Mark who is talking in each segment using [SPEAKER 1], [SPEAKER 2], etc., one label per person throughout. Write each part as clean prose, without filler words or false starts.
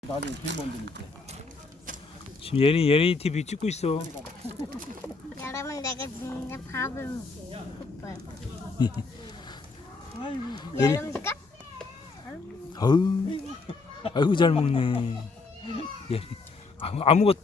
[SPEAKER 1] 나중에 길 만드니까.
[SPEAKER 2] 지금 예린이 TV 찍고 있어.
[SPEAKER 3] 여러분 내가 진짜 밥을 먹고 싶어요. 여러분 줄까?
[SPEAKER 2] 어우, 아이고 잘 먹네. 예린, 아무것도.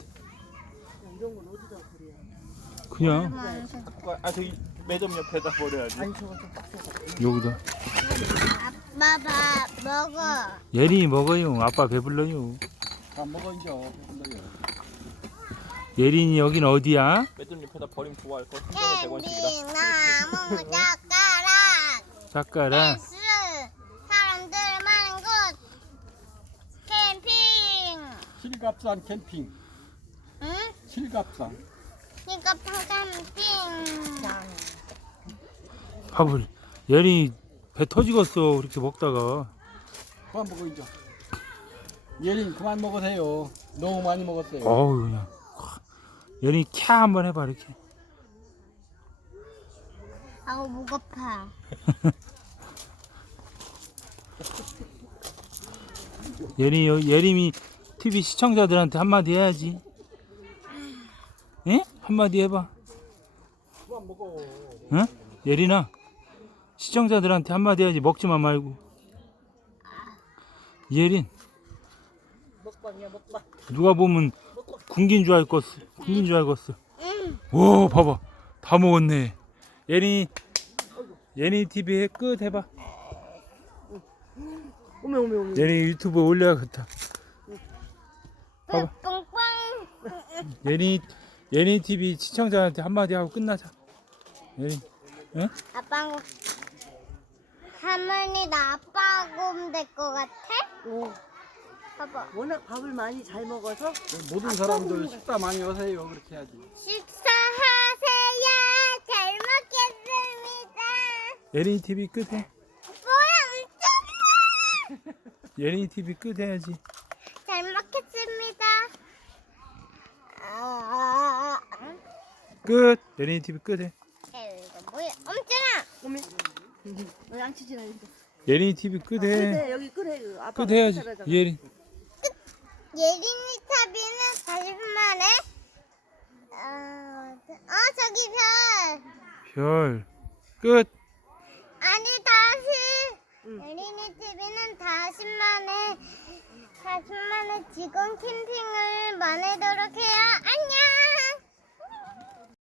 [SPEAKER 2] 그냥
[SPEAKER 1] 저기 매점 옆에다 버려야지.
[SPEAKER 2] 여기다.
[SPEAKER 3] 아빠 밥 먹어.
[SPEAKER 2] 예린이 먹어요. 아빠 배불러요.
[SPEAKER 1] 다 먹어 이제. 배불러요.
[SPEAKER 2] 예린이 여긴 어디야?
[SPEAKER 1] 매점 옆에다 버리면 좋아할 거.
[SPEAKER 3] 캠핑 나무 젓가락
[SPEAKER 2] 젓가락.
[SPEAKER 3] 댄스 사람들 많은 곳 캠핑.
[SPEAKER 1] 실갑산 캠핑.
[SPEAKER 3] 응?
[SPEAKER 1] 실갑산.
[SPEAKER 3] 이거 캠핑.
[SPEAKER 2] 밥을 예린이 배 터지겠어. 그렇게 먹다가.
[SPEAKER 1] 그만 먹어 이제. 예린 그만 먹으세요. 너무 많이 먹었어요.
[SPEAKER 2] 어우 그냥. 예린이 캬 한번 해봐 이렇게.
[SPEAKER 3] 아우 목 아파.
[SPEAKER 2] 예림이 TV 시청자들한테 한마디 해야지. 응? 한마디 해봐.
[SPEAKER 1] 그만 먹어.
[SPEAKER 2] 응? 예린아, 시청자들한테 한마디 해야지. 먹지만 말고. 예린. 누가 보면 굶긴 줄 알겠어. 굶긴 줄 알겠어. 오, 봐봐. 다 먹었네. 예린이 TV 끝 해봐. 예린이 유튜브 올려야겠다. 봐봐.
[SPEAKER 3] 뻥뻥.
[SPEAKER 2] 예린이 TV 시청자한테 한마디 하고 끝나자. 예린, 응?
[SPEAKER 3] 아빠 할머니 나 아빠하고 오면 될 것 같아?
[SPEAKER 4] 오,
[SPEAKER 3] 봐봐.
[SPEAKER 4] 워낙 밥을 많이 잘 먹어서
[SPEAKER 1] 모든 사람들 식사 많이 하세요. 그렇게 해야지.
[SPEAKER 3] 식사하세요. 잘 먹겠습니다.
[SPEAKER 2] 예린이 TV 끝 해.
[SPEAKER 3] 뭐야 엄청나.
[SPEAKER 2] 예린이 TV 끝 해야지.
[SPEAKER 3] 잘 먹겠습니다.
[SPEAKER 2] 끝. 예린이 TV 끝 해.
[SPEAKER 3] 이거 뭐야 엄청나.
[SPEAKER 4] 오메 너 양치질 하니까
[SPEAKER 2] 예린이 TV 끝 해.
[SPEAKER 4] 끝에 여기 끝에 그 아빠
[SPEAKER 2] 끝 해야지. 예린.
[SPEAKER 3] 예린이 차비는 40만에 저기 별.
[SPEAKER 2] 별. 끝.
[SPEAKER 3] 아니 다시 예린이 TV는 40만에 직원 캠핑을 만들도록 해요. 안녕.